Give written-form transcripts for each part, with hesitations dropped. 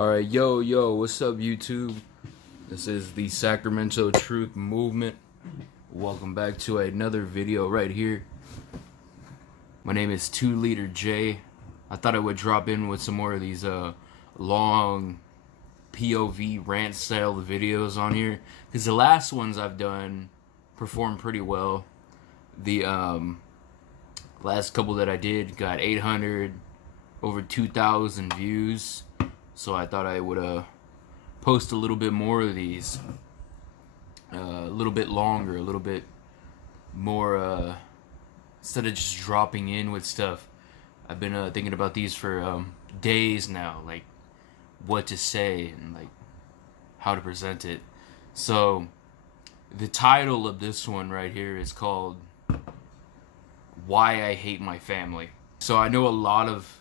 Alright, yo, what's up, YouTube? This is the Sacramento Truth Movement. Welcome back to another video right here. My name is 2 Liter J. I thought I would drop in with some more of these long POV rant style videos on here, because the last ones I've done performed pretty well. The last couple that I did got 800, over 2,000 views. So I thought I would post a little bit more of these, a little bit longer, a little bit more, instead of just dropping in with stuff. I've been thinking about these for days now, like what to say and like how to present it. So the title of this one right here is called Why I Hate My Family. So I know a lot of,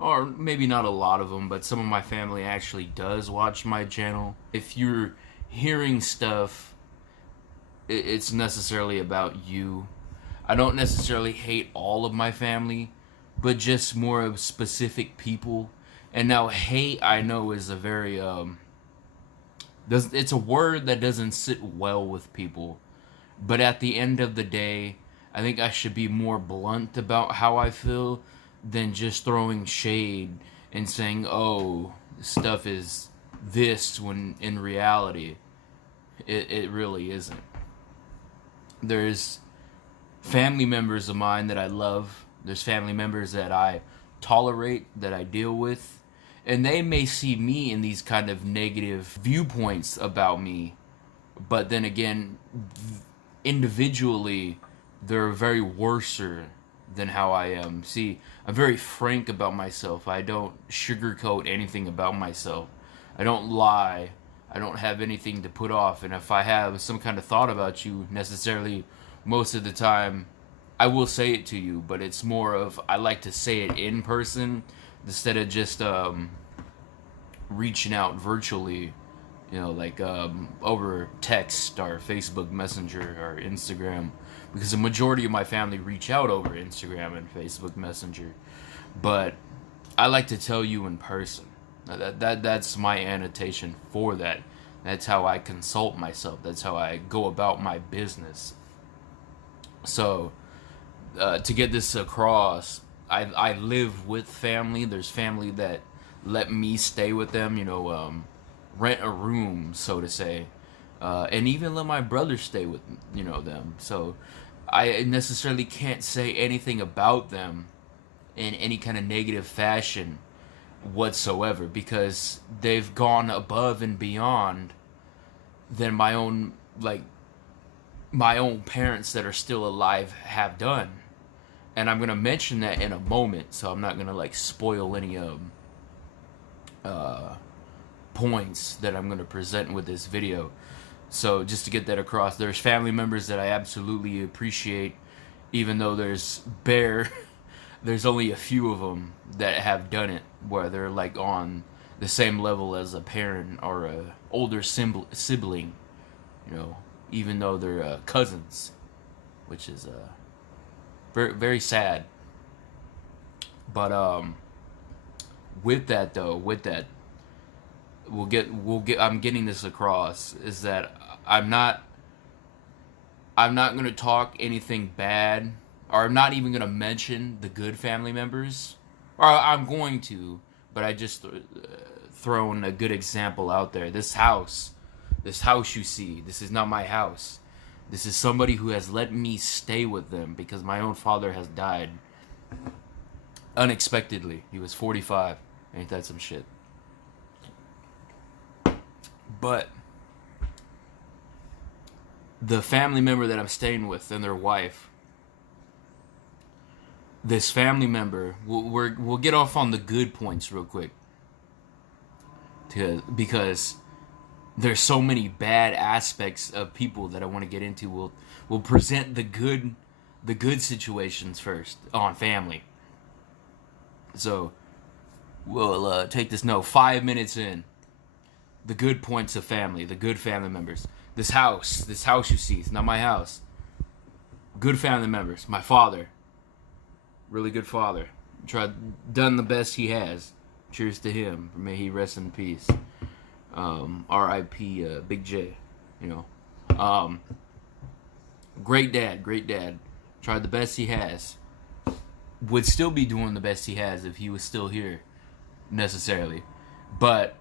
or maybe not a lot of them, but some of my family actually does watch my channel. If you're hearing stuff, it's necessarily about you. I don't necessarily hate all of my family, but just more of specific people. And now hate, I know, is a very it's a word that doesn't sit well with people. But at the end of the day, I think I should be more blunt about how I feel than just throwing shade and saying, oh, stuff is this, when in reality it really isn't. There's family members of mine that I love. There's family members that I tolerate, that I deal with, and they may see me in these kind of negative viewpoints about me, but then again, individually they're very worser than how I am. See, I'm very frank about myself. I don't sugarcoat anything about myself. I don't lie. I don't have anything to put off. And if I have some kind of thought about you, necessarily, most of the time, I will say it to you. But it's more of, I like to say it in person instead of just reaching out virtually, you know, like over text or Facebook Messenger or Instagram. Because the majority of my family reach out over Instagram and Facebook Messenger. But I like to tell you in person. That's my annotation for that. That's how I consult myself. That's how I go about my business. So, to get this across, I live with family. There's family that let me stay with them, you know, rent a room, so to say. And even let my brother stay with, you know, them. So I necessarily can't say anything about them in any kind of negative fashion whatsoever, because they've gone above and beyond than my own parents that are still alive have done. And I'm gonna mention that in a moment, so I'm not gonna like spoil any points that I'm gonna present with this video. So just to get that across, there's family members that I absolutely appreciate, even though there's only a few of them that have done it, where they're like on the same level as a parent or a older sibling, you know, even though they're cousins, which is very, very sad. But with that, I'm getting this across, is that I'm not going to talk anything bad, or I'm not even going to mention the good family members, or I'm going to, but I just thrown a good example out there. This house you see, this is not my house. This is somebody who has let me stay with them because my own father has died unexpectedly. He was 45. Ain't that some shit? But the family member that I'm staying with and their wife, this family member, we'll get off on the good points real quick, because there's so many bad aspects of people that I want to get into. We'll present the good situations first on family. So we'll take this 5 minutes in. The good points of family, the good family members. This house you see, it's not my house. Good family members. My father, really good father. Done the best he has. Cheers to him. May he rest in peace. R.I.P. Big J. You know, great dad. Tried the best he has. Would still be doing the best he has if he was still here, necessarily. But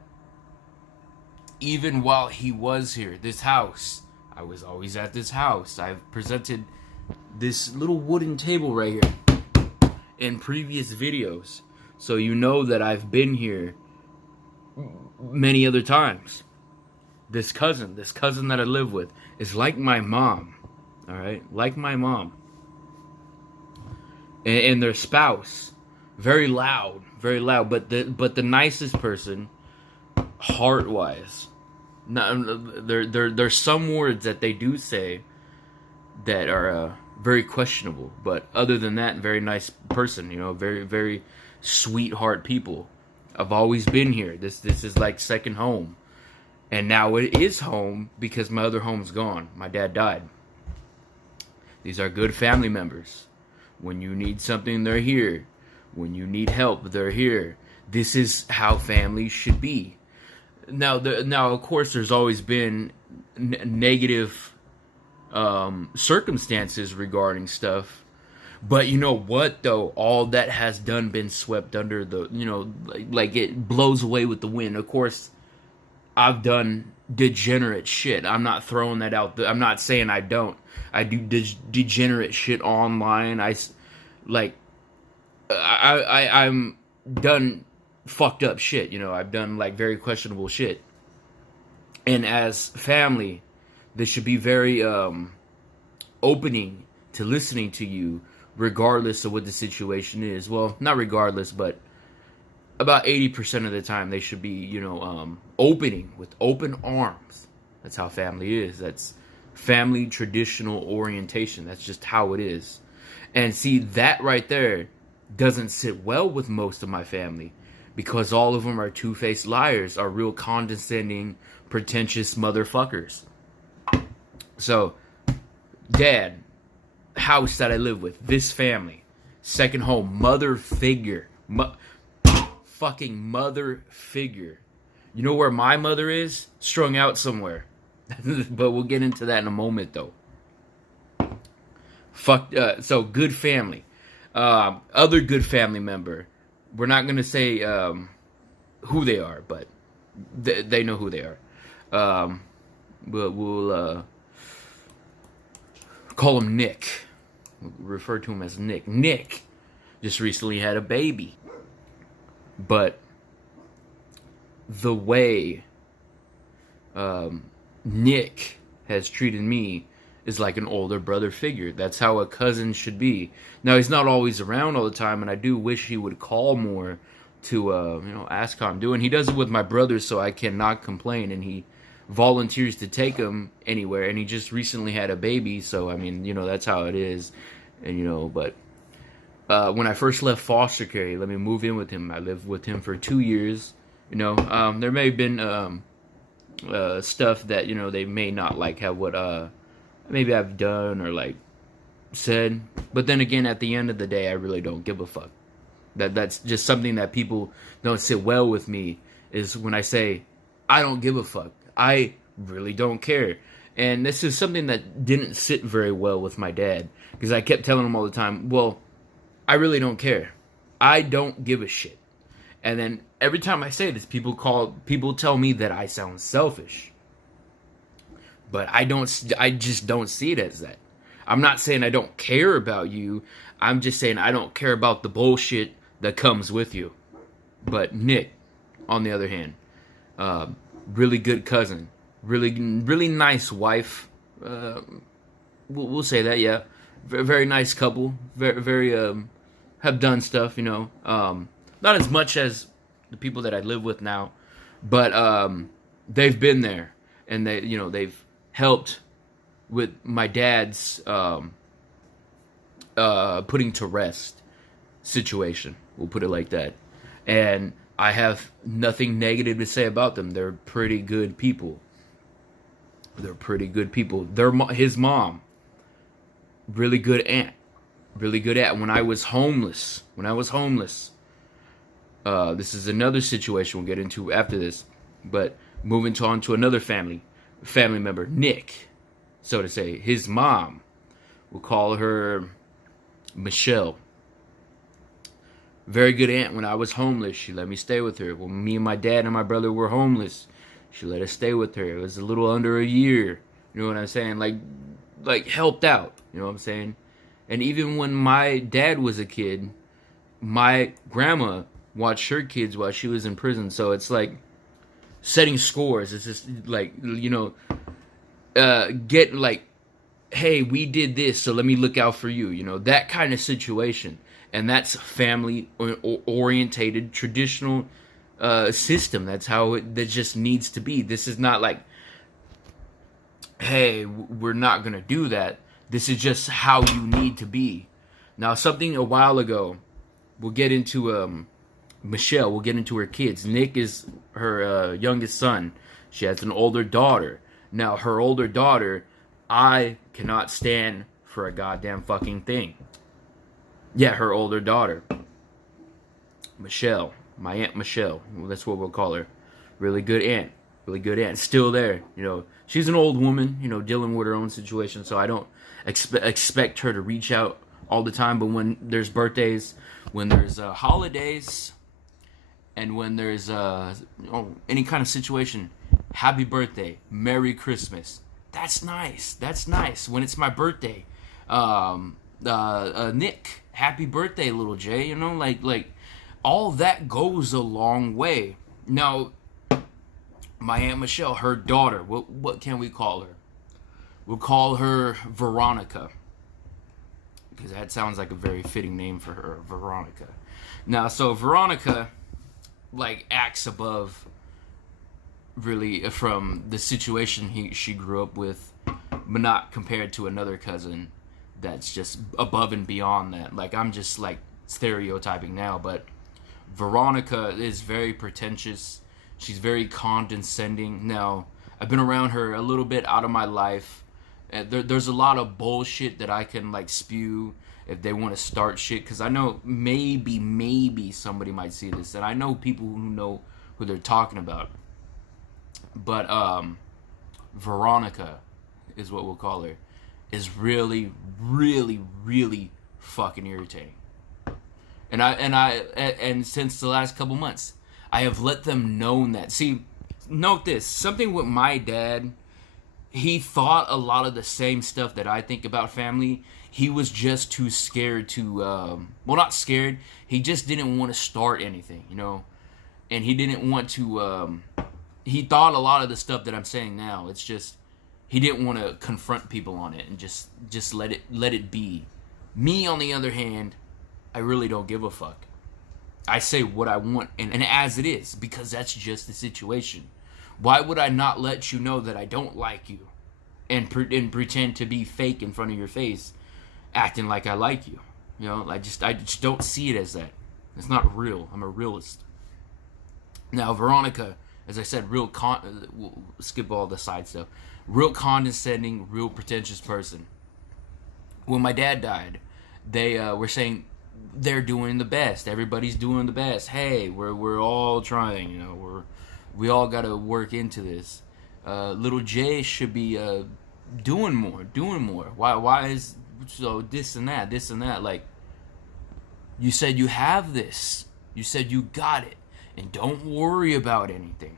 even while he was here, this house, I was always at this house. I've presented this little wooden table right here in previous videos, so you know that I've been here many other times. This cousin that I live with is like my mom, all right, like my mom, and their spouse, very loud, but the nicest person, heart-wise. There's some words that they do say that are very questionable, but other than that, very nice person. You know, very sweetheart people. I've always been here. This is like second home, and now it is home because my other home's gone. My dad died. These are good family members. When you need something, they're here. When you need help, they're here. This is how families should be. Now, of course, there's always been negative circumstances regarding stuff, but you know what? Though all that has been swept under the, you know, like it blows away with the wind. Of course, I've done degenerate shit. I'm not throwing that out there. I'm not saying I don't. I do degenerate shit online. I'm done fucked up shit. You know, I've done like very questionable shit. And as family, they should be very opening to listening to you, regardless of what the situation is. Well, not regardless, but about 80% of the time, they should be, you know, opening with open arms. That's how family is. That's family traditional orientation. That's just how it is. And see, that right there doesn't sit well with most of my family, because all of them are two-faced liars, are real condescending, pretentious motherfuckers. So, dad, house that I live with, this family, second home, mother figure, fucking mother figure. You know where my mother is? Strung out somewhere. But we'll get into that in a moment, though. So good family. Other good family member. We're not going to say who they are, but they know who they are. We'll call him Nick. We'll refer to him as Nick. Nick just recently had a baby. But the way Nick has treated me is like an older brother figure. That's how a cousin should be. Now, he's not always around all the time, and I do wish he would call more to, ask how I'm doing. He does it with my brother, so I cannot complain, and he volunteers to take him anywhere, and he just recently had a baby, so, I mean, that's how it is, and, but when I first left foster care, he let me move in with him. I lived with him for 2 years, there may have been stuff that, they may not like have what, maybe I've done or like said, but then again, at the end of the day, I really don't give a fuck. That's just something that people don't sit well with me, is when I say I don't give a fuck. I really don't care. And this is something that didn't sit very well with my dad, because I kept telling him all the time, well, I really don't care. I don't give a shit. And then every time I say this, people tell me that I sound selfish. But I just don't see it as that. I'm not saying I don't care about you. I'm just saying I don't care about the bullshit that comes with you. But Nick, on the other hand, really good cousin, really nice wife. We'll say that, yeah. Very nice couple. Very have done stuff, not as much as the people that I live with now, but they've been there, and they've helped with my dad's putting to rest situation. We'll put it like that. And I have nothing negative to say about them. They're pretty good people. His mom, really good aunt. When I was homeless, This is another situation we'll get into after this. But moving on to another family member, Nick, so to say. His mom, we'll call her Michelle. Very good aunt. When I was homeless, she let me stay with her. When me and my dad and my brother were homeless, she let us stay with her. It was a little under a year. You know what I'm saying? Like helped out. You know what I'm saying? And even when my dad was a kid, my grandma watched her kids while she was in prison. So it's like setting scores. It's just like, get like, hey, we did this, so let me look out for you. You know, that kind of situation. And that's family orientated, traditional system. That's how that just needs to be. This is not like, hey, we're not going to do that. This is just how you need to be. Now, something a while ago, we'll get into Michelle. We'll get into her kids. Nick is her youngest son. She has an older daughter. Now, her older daughter, I cannot stand for a goddamn fucking thing. Yeah, her older daughter. Michelle. My Aunt Michelle. Well, that's what we'll call her. Really good aunt. Really good aunt. Still there. You know, she's an old woman, you know, dealing with her own situation. So I don't expect her to reach out all the time. But when there's birthdays, when there's holidays, and when there's any kind of situation, happy birthday, Merry Christmas. That's nice. That's nice. When it's my birthday, Nick, happy birthday, little Jay. You know, like all that goes a long way. Now, my Aunt Michelle, her daughter, what can we call her? We'll call her Veronica, because that sounds like a very fitting name for her, Veronica. Now, so Veronica, like, acts above, really, from the situation she grew up with, but not compared to another cousin that's just above and beyond that. Like, I'm just, like, stereotyping now, but Veronica is very pretentious. She's very condescending. Now, I've been around her a little bit out of my life. There's a lot of bullshit that I can, like, spew if they want to start shit, because I know maybe somebody might see this, and I know people who know who they're talking about. But Veronica is what we'll call her, is really fucking irritating. And since the last couple months, I have let them know that. See, note this, something with my dad, he thought a lot of the same stuff that I think about family. He was just too scared to, well, not scared, he just didn't want to start anything, you know? And he didn't want to, he thought a lot of the stuff that I'm saying now, it's just, he didn't want to confront people on it and just let it be. Me, on the other hand, I really don't give a fuck. I say what I want and as it is, because that's just the situation. Why would I not let you know that I don't like you and pretend to be fake in front of your face, acting like I like you? You know, I just don't see it as that. It's not real. I'm a realist. Now, Veronica, as I said, we'll skip all the side stuff. Real condescending, real pretentious person. When my dad died, they were saying they're doing the best. Everybody's doing the best. Hey, we're all trying. You know, we all got to work into this. Little Jay should be doing more. Why is so this and that? Like, you said you have this. You said you got it, and don't worry about anything.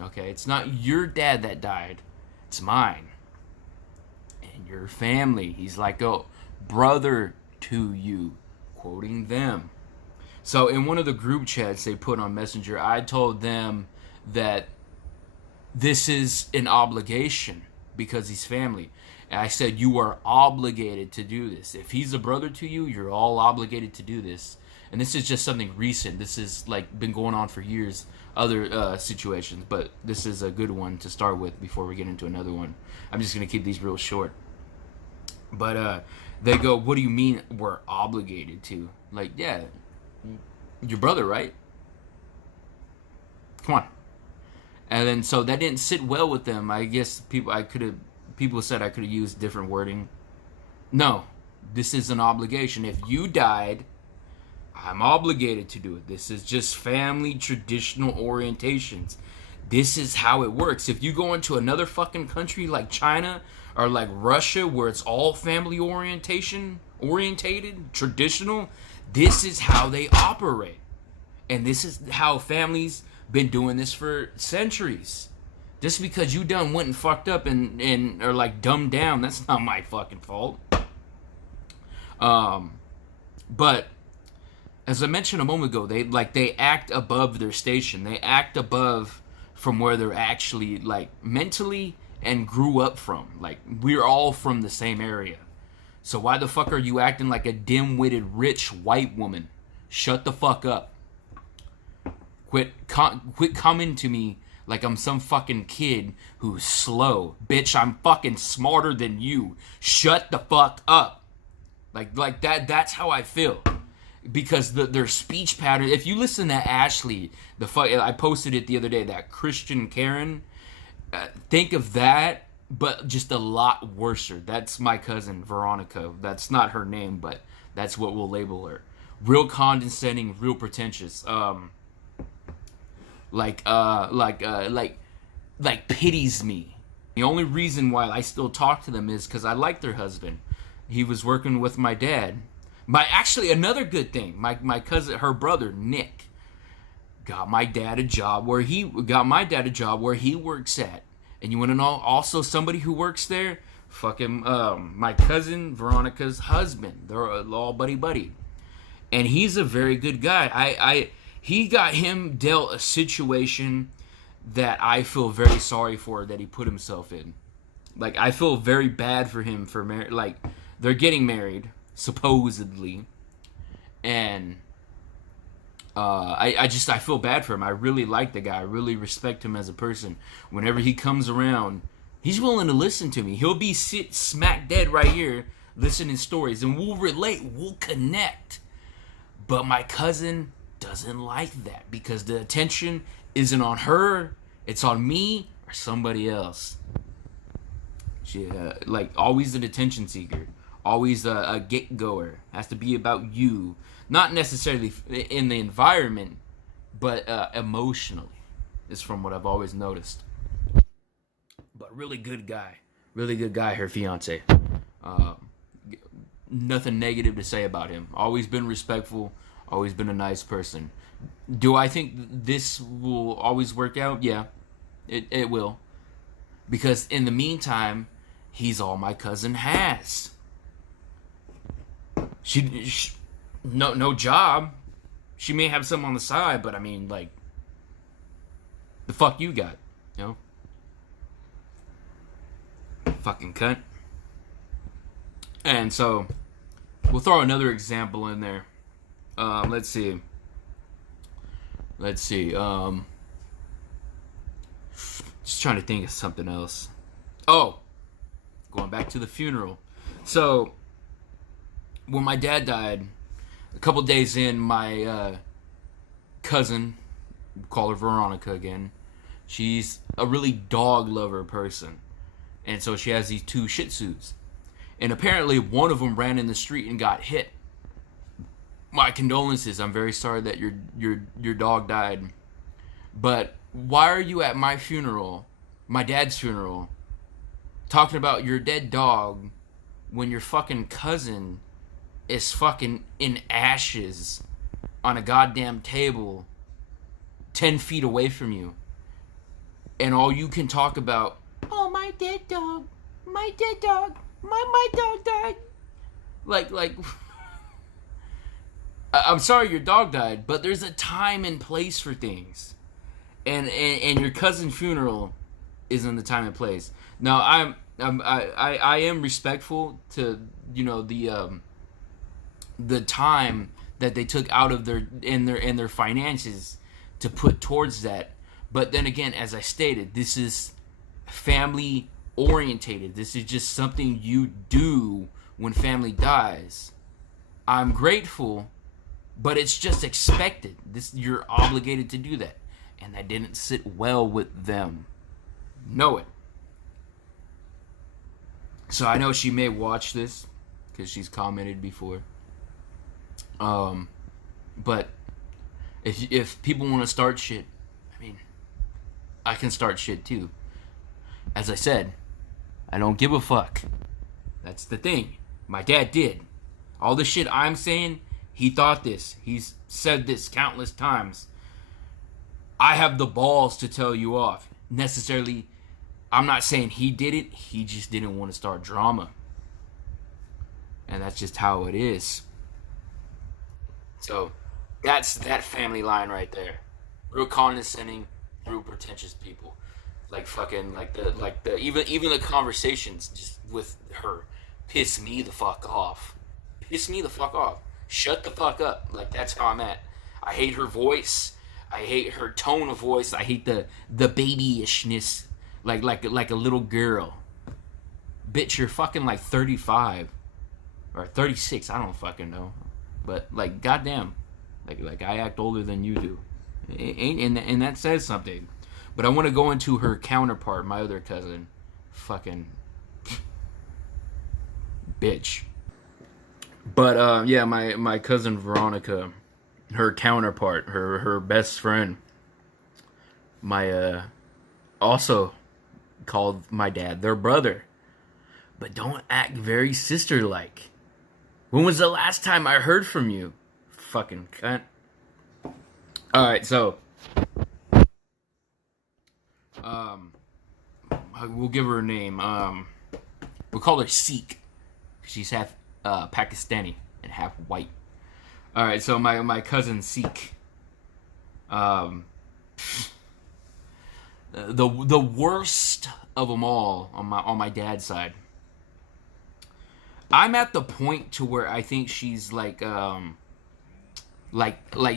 Okay, it's not your dad that died. It's mine. And your family. He's like a brother to you. Quoting them. So in one of the group chats they put on Messenger, I told them that this is an obligation because he's family. And I said, you are obligated to do this. If he's a brother to you, you're all obligated to do this. And this is just something recent. This is like been going on for years, other situations. But this is a good one to start with before we get into another one. I'm just going to keep these real short. But they go, what do you mean we're obligated to? Like, yeah, your brother, right? Come on. And then, so that didn't sit well with them. I guess people said I could have used different wording. No, this is an obligation. If you died, I'm obligated to do it. This is just family traditional orientations. This is how it works. If you go into another fucking country like China or like Russia, where it's all family orientated, traditional, this is how they operate. And this is how families been doing this for centuries. Just because you done went and fucked up and or like dumbed down, that's not my fucking fault. But as I mentioned a moment ago, they act above their station. They act above from where they're actually like mentally and grew up from. Like, we're all from the same area. So why the fuck are you acting like a dim-witted rich white woman? Shut the fuck up. Quit coming to me like I'm some fucking kid who's slow. Bitch, I'm fucking smarter than you. Shut the fuck up. Like that's how I feel. Because their speech pattern, if you listen to Ashley, I posted it the other day, that Christian Karen, think of that, but just a lot worser. That's my cousin Veronica. That's not her name, but that's what we'll label her. Real condescending, real pretentious. Like pities me. The only reason why I still talk to them is because I like their husband. He was working with my dad. Actually, another good thing, my cousin, her brother Nick, got my dad a job where he works at. And you want to know also somebody who works there? Fucking my cousin Veronica's husband. They're all buddy. And he's a very good guy. He got him dealt a situation that I feel very sorry for that he put himself in. Like, I feel very bad for him for like, they're getting married, supposedly, and I feel bad for him. I really like the guy. I really respect him as a person. Whenever he comes around, he's willing to listen to me. He'll be sit smack dead right here listening to stories, and we'll relate, we'll connect. But my cousin doesn't like that because the attention isn't on her, it's on me or somebody else. She like always an attention seeker. Always a get-goer. Has to be about you. Not necessarily in the environment, but emotionally. Is from what I've always noticed. But really good guy. Really good guy, her fiance. Nothing negative to say about him. Always been respectful. Always been a nice person. Do I think this will always work out? Yeah. It will. Because in the meantime, he's all my cousin has. She no job. She may have some on the side, but I mean, like, the fuck you got, you know? Fucking cunt. And so, we'll throw another example in there. Let's see. Just trying to think of something else. Oh, going back to the funeral. So, when my dad died, a couple days in, my cousin, call her Veronica again, she's a really dog lover person. And so she has these 2 Shih Tzus. And apparently one of them ran in the street and got hit. My condolences. I'm very sorry that your dog died. But why are you at my funeral, my dad's funeral, talking about your dead dog when your fucking cousin is fucking in ashes on a goddamn table 10 feet away from you, and all you can talk about, oh, my dead dog, my dog died. Like I'm sorry your dog died, but there's a time and place for things, and your cousin's funeral isn't the time and place. Now I am respectful to, you know, the time that they took out of their finances to put towards that. But then again, as I stated, this is family orientated. This is just something you do when family dies. I'm grateful, but it's just expected. You're obligated to do that. And that didn't sit well with them. Know it. So I know she may watch this because she's commented before. But if people want to start shit, I mean, I can start shit too. As I said, I don't give a fuck. That's the thing. My dad did. All the shit I'm saying, he thought this. He's said this countless times. I have the balls to tell you off. Necessarily, I'm not saying he did it. He just didn't want to start drama. And that's just how it is. So, that's that family line right there. Real condescending, real pretentious people. Like fucking, like the even the conversations just with her piss me the fuck off. Piss me the fuck off. Shut the fuck up. Like, that's how I'm at. I hate her voice. I hate her tone of voice. I hate the babyishness. Like a little girl. Bitch, you're fucking like 35 or 36. I don't fucking know. But like, goddamn, like I act older than you do. And that says something. But I want to go into her counterpart, my other cousin. Fucking bitch. But yeah, my cousin Veronica, her counterpart, her best friend, my also called my dad their brother. But don't act very sister-like. When was the last time I heard from you? Fucking cunt. Alright, so we'll give her a name. We'll call her Sikh. She's half Pakistani and half white. Alright, so my cousin Sikh. The worst of them all on my dad's side. I'm at the point to where I think she's like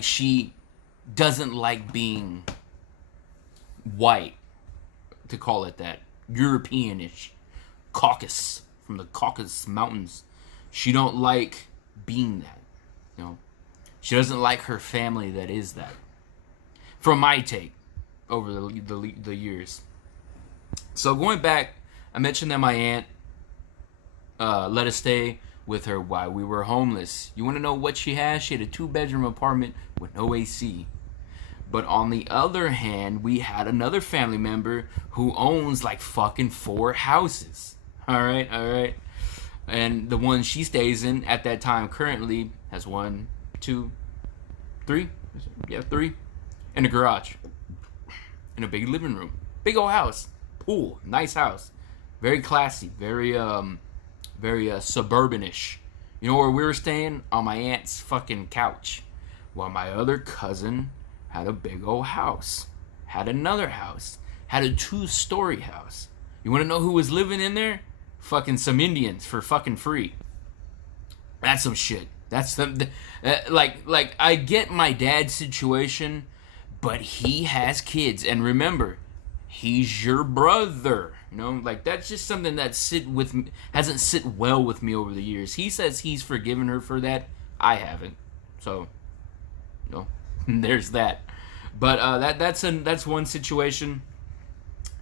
she doesn't like being white, to call it that. Europeanish. Caucasus, from the Caucasus Mountains. She don't like being that, you know. She doesn't like her family that is that. From my take over the years. So going back, I mentioned that my aunt let us stay with her while we were homeless. You want to know what she has? She had a 2-bedroom apartment with no AC. But on the other hand, we had another family member who owns like fucking 4 houses. Alright. And the one she stays in at that time currently has 1, 2, 3. Yeah, 3. And a garage. And a big living room. Big old house. Pool. Nice house. Very classy. Very suburbanish. You know where we were staying? On my aunt's fucking couch. While my other cousin had a big old house. Had another house. Had a 2-story house. You want to know who was living in there? Fucking some Indians for fucking free. That's some shit. That's the like I get my dad's situation, but he has kids, and remember, he's your brother. You know, like that's just something that hasn't sit well with me over the years. He says he's forgiven her for that. I haven't. So, you know, there's that. But that's one situation.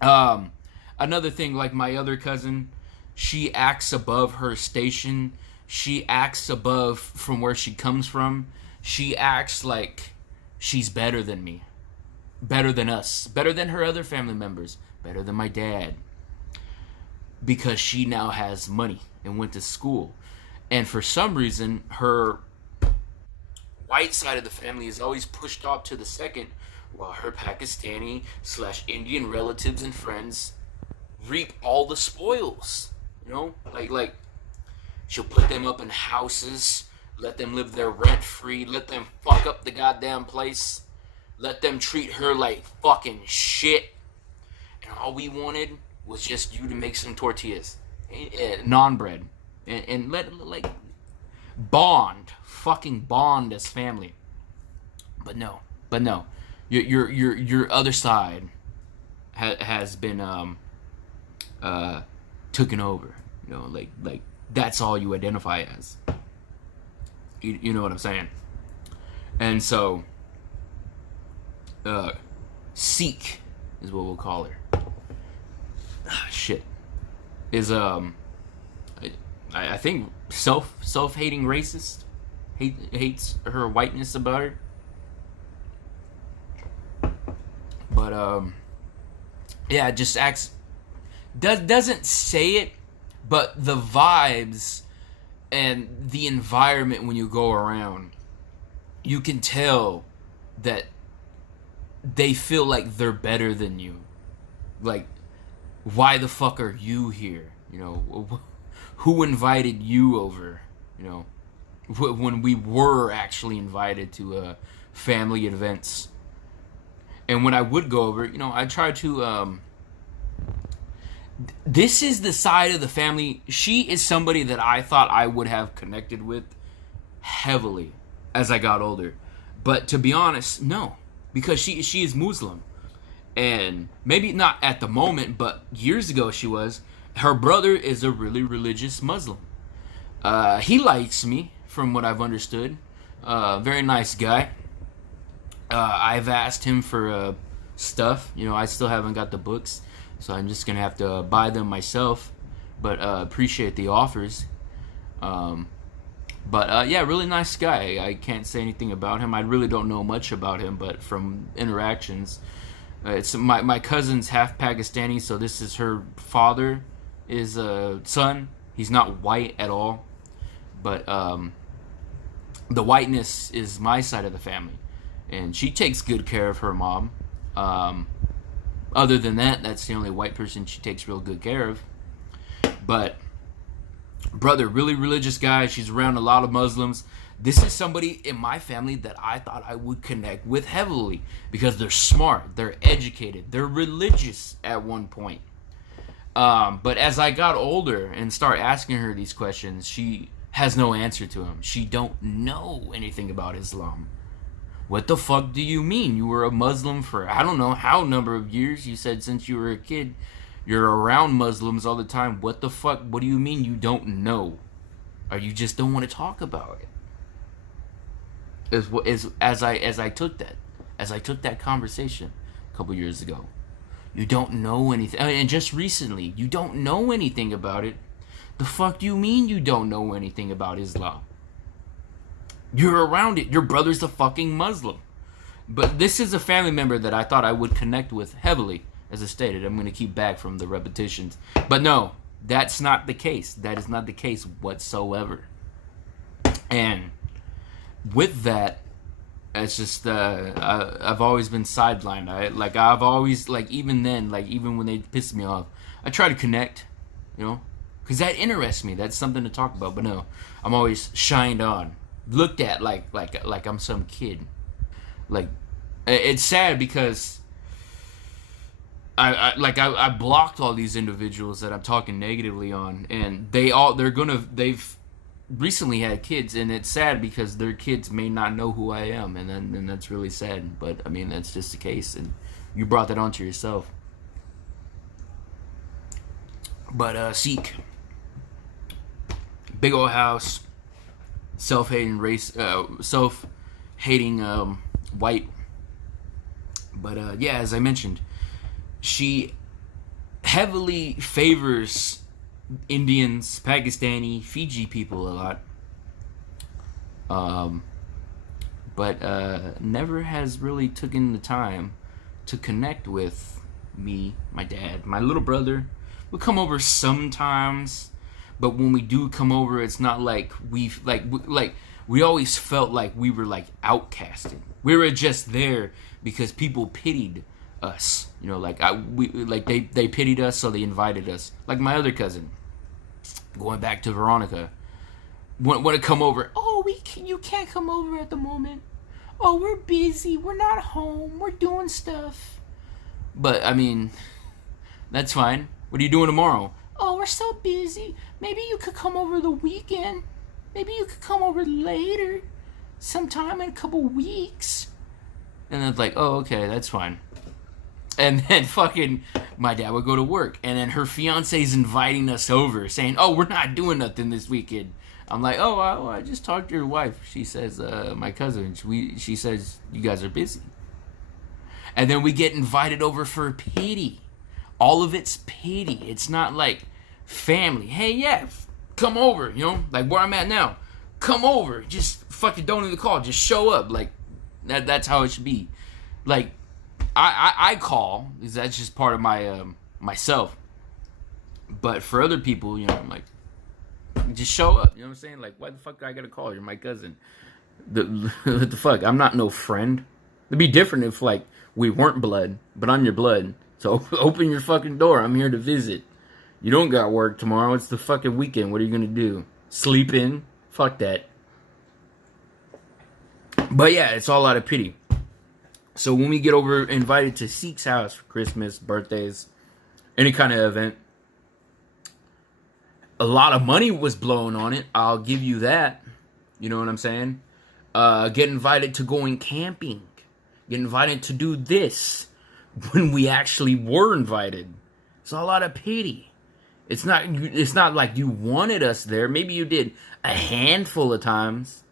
Another thing, like my other cousin, she acts above her station. She acts above from where she comes from. She acts like she's better than me. Better than us. Better than her other family members. Better than my dad. Because she now has money and went to school. And for some reason, her white side of the family is always pushed off to the second, while her Pakistani/Indian relatives and friends reap all the spoils. You know? Like she'll put them up in houses, let them live there rent free, let them fuck up the goddamn place, let them treat her like fucking shit. And all we wanted was just you to make some tortillas, naan bread, and let like fucking bond as family. But no, your other side has been taken over. You know, like that's all you identify as. You know what I'm saying? And so, Sikh is what we'll call her. Shit. Is I think self-hating racist. hates her whiteness about her. But yeah, just acts doesn't say it, but the vibes and the environment when you go around, you can tell that they feel like they're better than you. Like, why the fuck are you here? You know, who invited you over? You know, when we were actually invited to family events. And when I would go over, you know, I try to, this is the side of the family. She is somebody that I thought I would have connected with heavily as I got older. But to be honest, no. Because she is Muslim. And maybe not at the moment, but years ago she was. Her brother is a really religious Muslim. He likes me, from what I've understood. Very nice guy. I've asked him for stuff. You know, I still haven't got the books, so I'm just gonna have to buy them myself. But appreciate the offers. But yeah, really nice guy. I can't say anything about him. I really don't know much about him, but from interactions, it's my cousin's half Pakistani, so this is her father, is a son. He's not white at all, but the whiteness is my side of the family. And she takes good care of her mom. Other than that, that's the only white person she takes real good care of. But brother, really religious guy. She's around a lot of Muslims. This is somebody in my family that I thought I would connect with heavily because they're smart, they're educated, they're religious at one point. But as I got older and start asking her these questions, she has no answer to them. She don't know anything about Islam. What the fuck do you mean? You were a Muslim for, I don't know how number of years. You said since you were a kid, you're around Muslims all the time. What the fuck? What do you mean you don't know? Or you just don't want to talk about it? As I took that conversation a couple years ago. You don't know anything. And just recently, you don't know anything about it. The fuck do you mean you don't know anything about Islam? You're around it. Your brother's a fucking Muslim. But this is a family member that I thought I would connect with heavily. As I stated, I'm going to keep back from the repetitions. But no, that's not the case. That is not the case whatsoever. And with that, it's just, I've always been sidelined. I've always, even then, even when they piss me off, I try to connect, you know, because that interests me. That's something to talk about. But no, I'm always shined on. Looked at like I'm some kid. Like, it's sad because I blocked all these individuals that I'm talking negatively on, and they've recently had kids, and it's sad because their kids may not know who I am, and that's really sad. But I mean, that's just the case, and you brought that onto yourself. But Sikh, big old house. Self-hating white. But yeah, as I mentioned, she heavily favors Indians, Pakistani, Fiji people a lot. But never has really taken the time to connect with me, my dad, my little brother. We'll come over sometimes. But when we do come over, it's not like we always felt like we were outcasted. We were just there because people pitied us. You know, they pitied us, so they invited us. Like my other cousin, going back to Veronica, want to come over. Oh, you can't come over at the moment. Oh, we're busy. We're not home. We're doing stuff. But I mean, that's fine. What are you doing tomorrow? Oh, we're so busy. Maybe you could come over the weekend. Maybe you could come over later. Sometime in a couple weeks. And it's like, oh, okay, that's fine. And then fucking my dad would go to work. And then her fiance's inviting us over, saying, oh, we're not doing nothing this weekend. I'm like, oh, I just talked to your wife. She says, my cousin, she says, you guys are busy. And then we get invited over for pity. All of it's pity. It's not like family. Hey, yeah, come over, you know, like where I'm at now. come over. Just fucking don't even call. Just show up. Like, that's how it should be. Like, I call, because that's just part of my, myself. But for other people, you know, I'm like, just show up. You know what I'm saying? Like, why the fuck do I gotta call? You're my cousin. What the fuck? I'm not no friend. It'd be different if, like, we weren't blood, but I'm your blood. So open your fucking door. I'm here to visit. You don't got work tomorrow. It's the fucking weekend. What are you gonna do? Sleep in? Fuck that. But yeah, it's all out of pity. So when we get over invited to Seek's house for Christmas, birthdays, any kind of event, a lot of money was blown on it. I'll give you that. You know what I'm saying? Get invited to going camping. Get invited to do this when we actually were invited. It's a lot of pity. It's not like you wanted us there. Maybe you did a handful of times.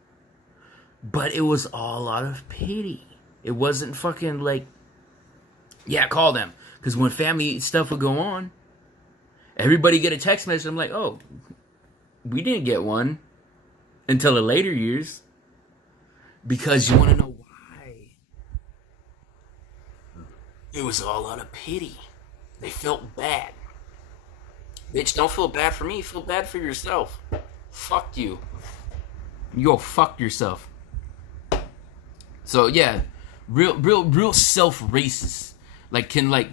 But it was all out of pity. It wasn't fucking like, yeah, call them. Because when family stuff would go on, everybody get a text message. I'm like, oh, we didn't get one until the later years. Because you want to know why. It was all out of pity. They felt bad. Bitch, don't feel bad for me. Feel bad for yourself. Fuck you. You go fuck yourself. So yeah, real self-racist. Like, can like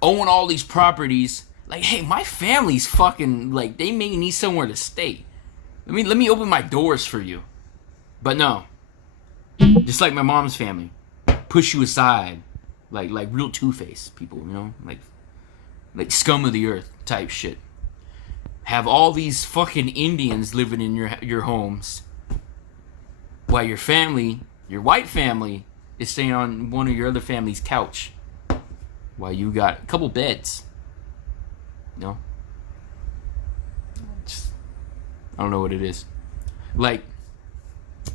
own all these properties. Like, hey, my family's fucking, like, they may need somewhere to stay. Let me open my doors for you. But no. Just like my mom's family. Push you aside. Like real two-faced people, you know? Like scum of the earth type shit. Have all these fucking Indians living in your homes. While your family, your white family, is staying on one of your other family's couch. While you got a couple beds. You know? I don't know what it is. Like,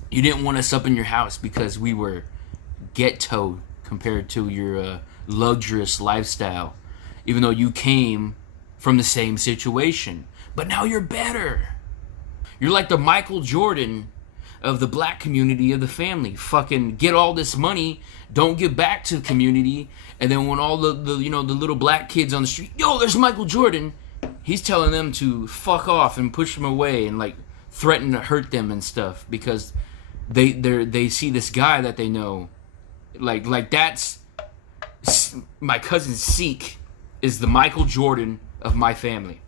you didn't want us up in your house because we were ghetto compared to your luxurious lifestyle. Even though you came from the same situation. But now you're better. You're like the Michael Jordan of the black community of the family. Fucking get all this money, don't give back to the community, and then when all the you know, the little black kids on the street, yo, there's Michael Jordan, he's telling them to fuck off and push them away and like threaten to hurt them and stuff because they see this guy that they know. Like that's my cousin Seek is the Michael Jordan of my family.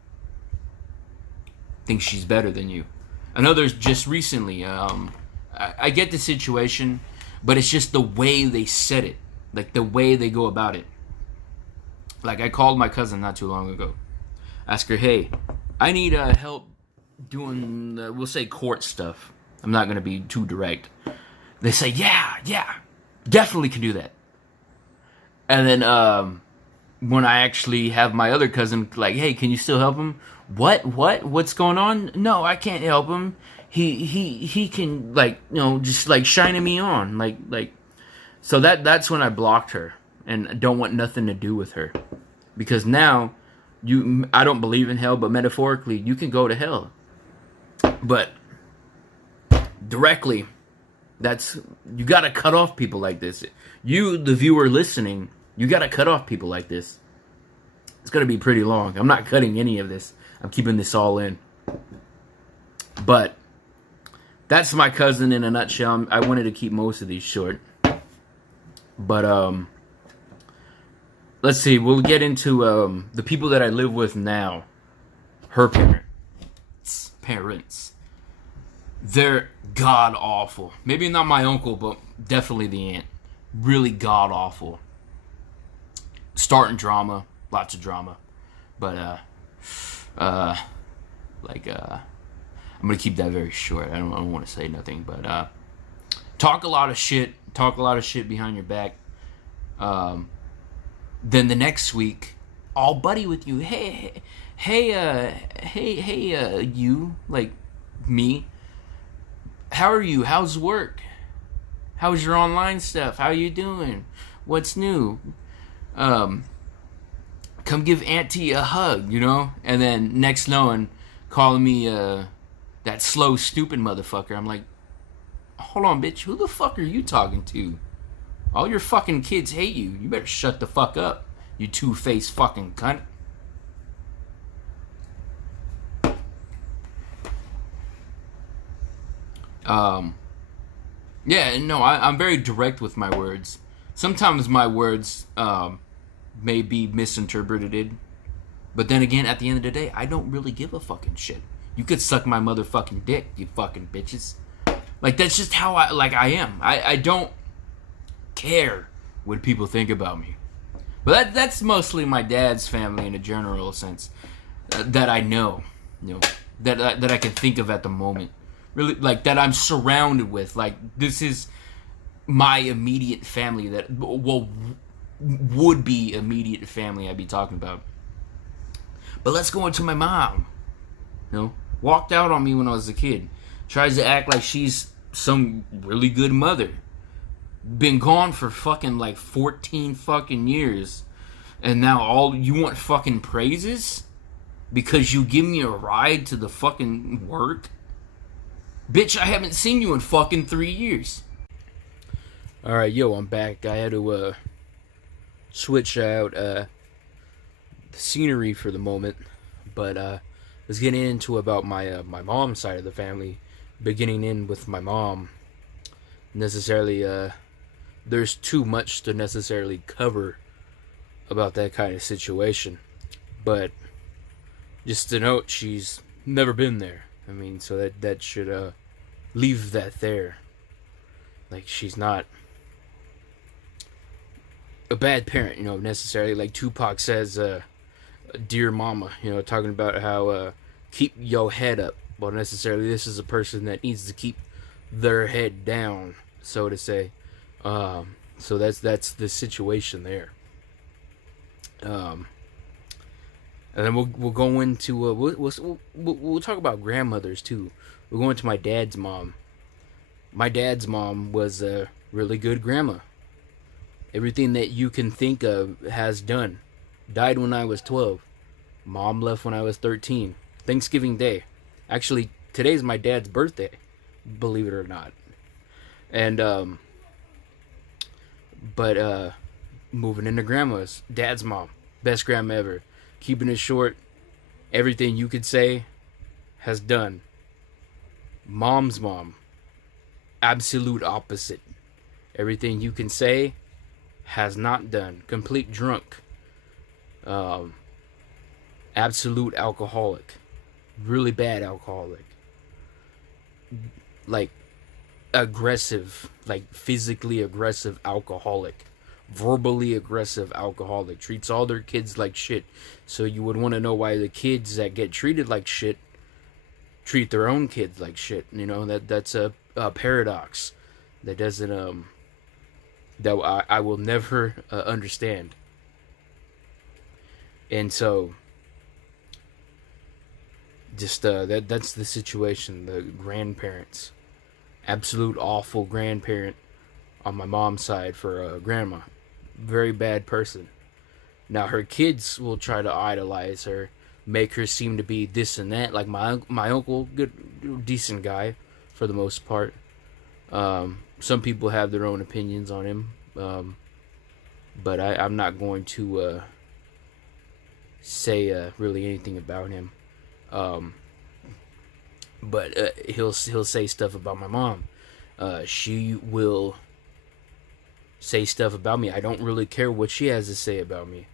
Thinks she's better than you. Another just recently, I get the situation, but it's just the way they said it. Like the way they go about it. Like I called my cousin not too long ago. Ask her, hey, I need help doing, we'll say court stuff. I'm not going to be too direct. They say, yeah, definitely can do that. And then when I actually have my other cousin like, hey, can you still help him? What's going on? No, I can't help him. He can, like, you know, just like shining me on, like. So that's when I blocked her and don't want nothing to do with her, because now I don't believe in hell, but metaphorically you can go to hell, but directly, you got to cut off people like this. You, the viewer listening, you got to cut off people like this. It's going to be pretty long. I'm not cutting any of this. I'm keeping this all in. But that's my cousin in a nutshell. I wanted to keep most of these short. But let's see. We'll get into the people that I live with now. Her parents. They're god awful. Maybe not my uncle, but definitely the aunt. Really god awful. Starting drama. Lots of drama. But I'm gonna keep that very short. I don't want to say nothing, but talk a lot of shit behind your back. Then the next week, all buddy with you. Hey, you, like me. How are you? How's work? How's your online stuff? How you doing? What's new? Come give Auntie a hug, you know? And then next knowing, calling me that slow, stupid motherfucker. I'm like, hold on, bitch. Who the fuck are you talking to? All your fucking kids hate you. You better shut the fuck up, you two-faced fucking cunt. Yeah, no, I'm very direct with my words. Sometimes my words may be misinterpreted, but then again, at the end of the day, I don't really give a fucking shit. You could suck my motherfucking dick, you fucking bitches. Like, that's just how I am. I don't care what people think about me. But that's mostly my dad's family in a general sense that I know, that I can think of at the moment. Really, like, that I'm surrounded with. Like, this is my immediate family that, well, would be immediate family I'd be talking about. But let's go into my mom. Walked out on me when I was a kid. Tries to act like she's some really good mother. Been gone for fucking like 14 fucking years. And now all you want fucking praises? Because you give me a ride to the fucking work? Bitch, I haven't seen you in fucking 3 years. Alright, yo, I'm back. I had to switch out the scenery for the moment. But was getting into about my mom's side of the family. Beginning in with my mom. Necessarily, there's too much to necessarily cover about that kind of situation. But just to note, she's never been there. I mean, so that should leave that there. Like, she's not a bad parent, necessarily. Like Tupac says, dear mama, talking about how keep your head up. Well, necessarily, this is a person that needs to keep their head down, so to say. So that's the situation there. And then we'll go into we'll talk about grandmothers too. We'll go into my dad's mom. My dad's mom was a really good grandma. Everything that you can think of has done. Died when I was 12. Mom left when I was 13. Thanksgiving Day. Actually, today's my dad's birthday, believe it or not. And moving into grandma's, dad's mom, best grandma ever. Keeping it short, everything you could say has done. Mom's mom, absolute opposite. Everything you can say has not done. Complete drunk. Absolute alcoholic. Really bad alcoholic. Like, aggressive, like physically aggressive alcoholic. Verbally aggressive alcoholic. Treats all their kids like shit. So you would want to know why the kids that get treated like shit treat their own kids like shit. That's a paradox that doesn't that I will never understand. And so just that's the situation. The grandparents, absolute awful grandparent on my mom's side for grandma. Very bad person. Now her kids will try to idolize her, make her seem to be this and that. Like my uncle, good, decent guy for the most part. Some people have their own opinions on him, but I'm not going to say really anything about him. But he'll say stuff about my mom. She will say stuff about me. I don't really care what she has to say about me.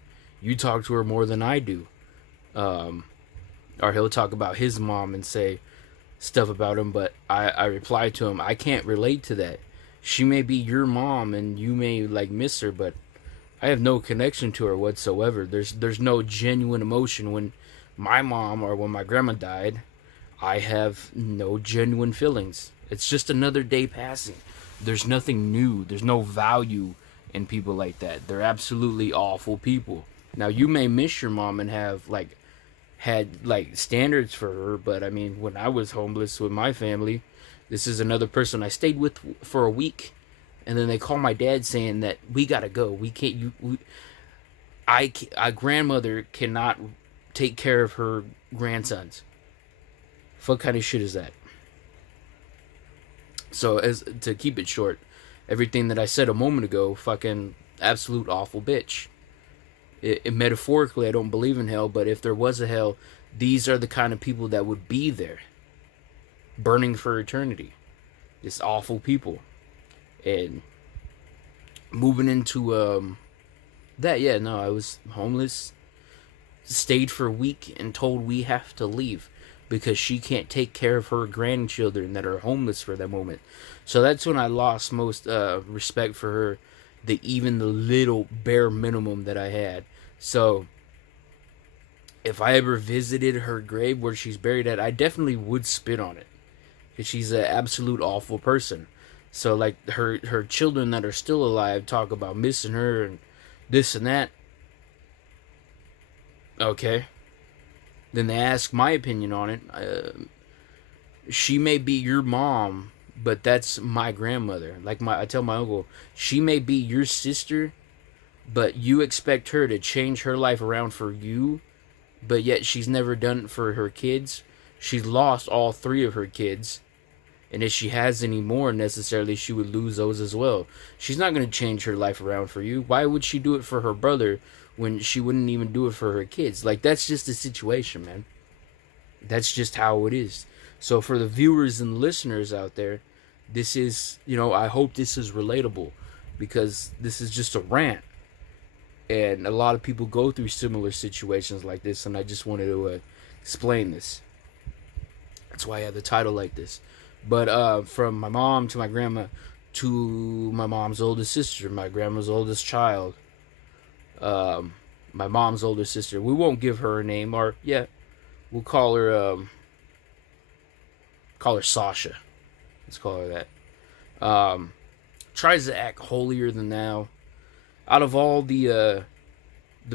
You talk to her more than I do. Or he'll talk about his mom and say stuff about him, but I reply to him, I can't relate to that. She may be your mom and you may miss her, but I have no connection to her whatsoever. There's no genuine emotion. When my mom or when my grandma died, I have no genuine feelings. It's just another day passing. There's nothing new. There's no value in people like that. They're absolutely awful people. Now, you may miss your mom and have had standards for her, but I mean, when I was homeless with my family, this is another person I stayed with for a week, and then they call my dad saying that we gotta go. We can't. A grandmother cannot take care of her grandsons. What kind of shit is that? So, as to keep it short, everything that I said a moment ago, fucking absolute awful bitch. Metaphorically, I don't believe in hell, but if there was a hell, these are the kind of people that would be there, burning for eternity. Just awful people. And moving into that, yeah, no, I was homeless, stayed for a week, and told we have to leave because she can't take care of her grandchildren that are homeless for that moment. So that's when I lost most respect for her, even the little bare minimum that I had. So if I ever visited her grave where she's buried at, I definitely would spit on it, because she's an absolute awful person. So like her children that are still alive talk about missing her and this and that. Okay. Then they ask my opinion on it. She may be your mom, but that's my grandmother. Like I tell my uncle, she may be your sister, but you expect her to change her life around for you, but yet she's never done it for her kids. She's lost all 3 of her kids, and if she has any more necessarily, she would lose those as well. She's not going to change her life around for you. Why would she do it for her brother when she wouldn't even do it for her kids? Like, that's just the situation, man. That's just how it is. So for the viewers and listeners out there, this is, I hope this is relatable, because this is just a rant. And a lot of people go through similar situations like this, and I just wanted to explain this. That's why I have the title like this. But from my mom to my grandma to my mom's oldest sister, my grandma's oldest child, my mom's older sister. We won't give her a name, or we'll call her Sasha. Let's call her that. Tries to act holier than thou. Out of all the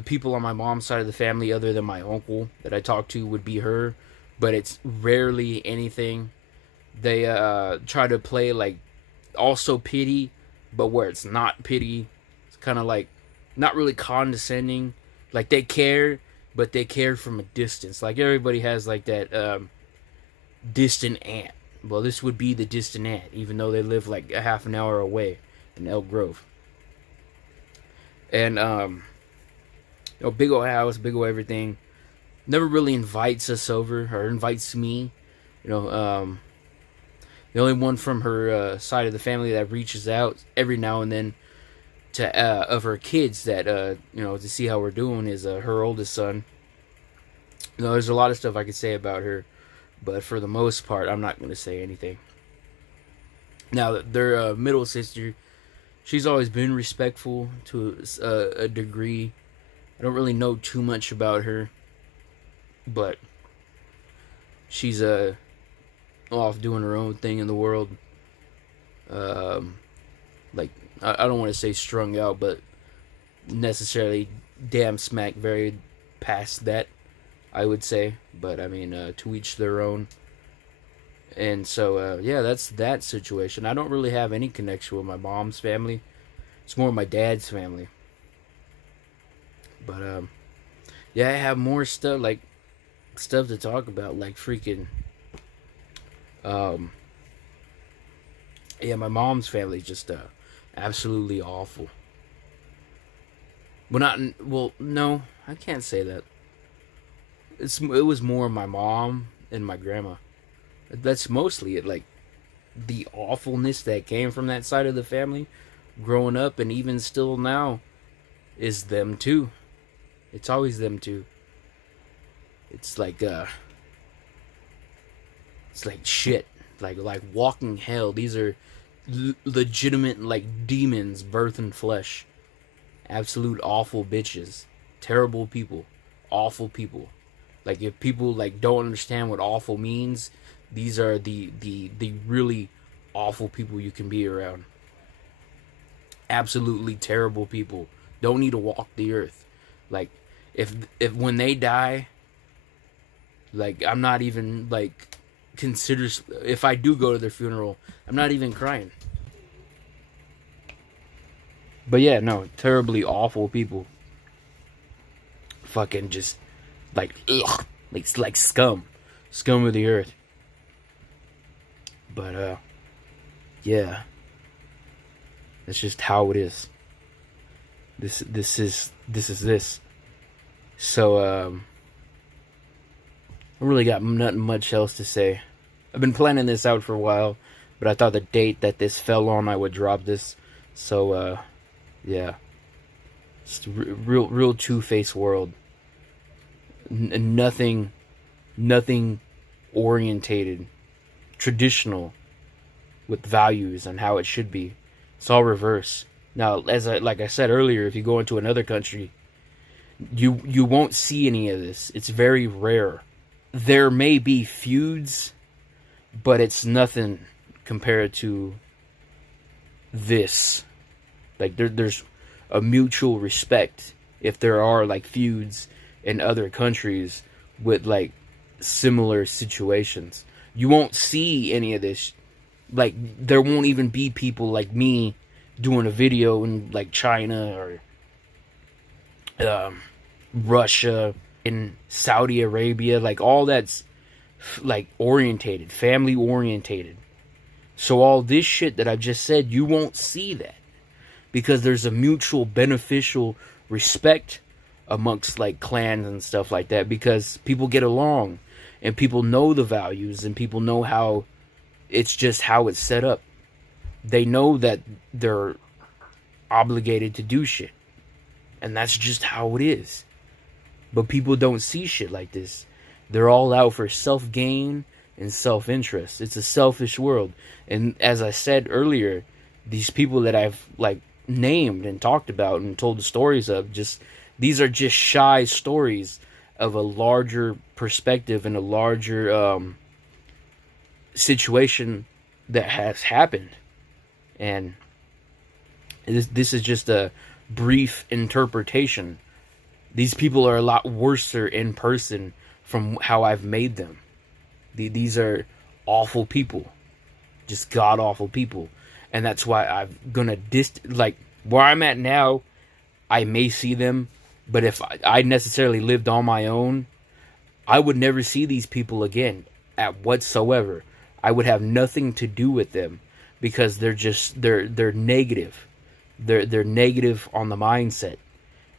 people on my mom's side of the family, other than my uncle that I talk to, would be her, but it's rarely anything. They try to play like also pity, but where it's not pity. It's kind of like not really condescending. Like they care, but they care from a distance. Like everybody has like that distant aunt. Well, this would be the distant aunt, even though they live like a half an hour away in Elk Grove. And big old house, big old everything. Never really invites us over, or invites me. The only one from her side of the family that reaches out every now and then to of her kids that to see how we're doing is her oldest son. There's a lot of stuff I could say about her, but for the most part, I'm not going to say anything. Now, their middle sister, she's always been respectful to a degree. I don't really know too much about her, but she's off doing her own thing in the world. Like, I don't want to say strung out, but necessarily damn smack very past that, I would say. But I mean, to each their own. And so that's that situation. I don't really have any connection with my mom's family. It's more my dad's family. But I have more stuff to talk about, like freaking my mom's family is just absolutely awful. No, I can't say that. It was more my mom and my grandma. That's mostly it. Like, the awfulness that came from that side of the family growing up, and even still now, is them too. It's always them too. It's like shit. Like walking hell. These are legitimate, like, demons birthed in flesh. Absolute awful bitches. Terrible people. Awful people. Like, if people don't understand what awful means, these are the really awful people you can be around. Absolutely terrible people. Don't need to walk the earth. Like, if when they die, like, I'm not even if I do go to their funeral, I'm not even crying. But yeah, no, terribly awful people. Fucking just ugh, like scum of the earth. But yeah, that's just how it is. This is. So I really got nothing much else to say. I've been planning this out for a while, but I thought the date that this fell on, I would drop this. So yeah, just a real two-faced world. Nothing orientated, traditional, with values and how it should be. It's all reverse. Now, like I said earlier, if you go into another country, you won't see any of this. It's very rare. There may be feuds, but it's nothing compared to this. Like there's a mutual respect if there are like feuds in other countries with like similar situations. You won't see any of this. Like there won't even be people like me doing a video in like China or Russia, in Saudi Arabia, like all that's like orientated, family orientated. So all this shit that I've just said, you won't see that because there's a mutual beneficial respect amongst like clans and stuff like that, because people get along and people know the values and people know how it's just how it's set up. They know that they're obligated to do shit, and that's just how it is. But people don't see shit like this. They're all out for self-gain and self-interest. It's a selfish world. And as I said earlier, these people that I've like named and talked about and told the stories of, these are just shy stories of a larger perspective and a larger situation that has happened. And this is just a brief interpretation. These people are a lot worser in person from how I've made them. These are awful people. Just god-awful people. And that's why I'm gonna like, where I'm at now, I may see them, but if I necessarily lived on my own, I would never see these people again at whatsoever. I would have nothing to do with them because they're negative. They're negative on the mindset.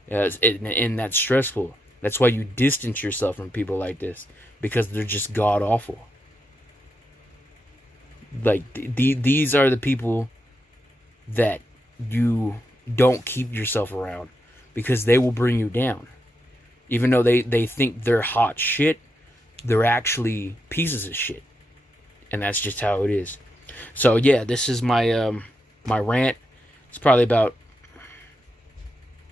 And that's stressful. That's why you distance yourself from people like this, because they're just god awful. Like these are the people that you don't keep yourself around, because they will bring you down. Even though they think they're hot shit, they're actually pieces of shit. And that's just how it is. So yeah, this is my my rant. It's probably about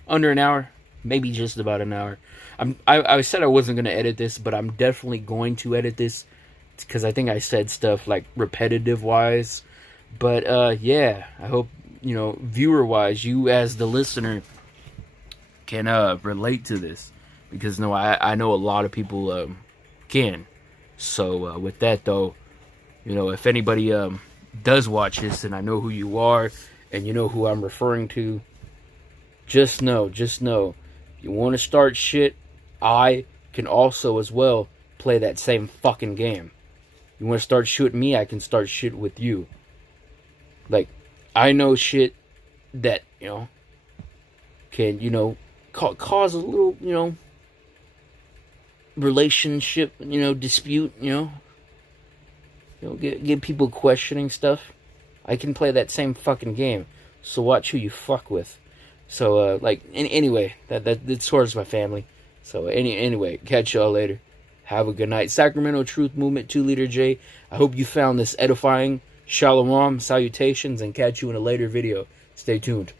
under an hour, maybe just about an hour. I said I wasn't going to edit this, but I'm definitely going to edit this, because I think I said stuff like repetitive wise. But yeah, I hope, you know, viewer wise, you as the listener can relate to this, because no, I know a lot of people can. So with that though, you know, if anybody does watch this and I know who you are and you know who I'm referring to, just know, you want to start shit, I can also as well play that same fucking game. You want to start shit with me, I can start shit with you. Like, I know shit that, you know, can, you know, cause a little, you know, relationship, you know, dispute, you know, get people questioning stuff. I can play that same fucking game. So watch who you fuck with. So, like, anyway, that's towards my family. So, anyway, catch y'all later. Have a good night. Sacramento Truth Movement, 2 Liter J. I hope you found this edifying. Shalom, salutations, and catch you in a later video. Stay tuned.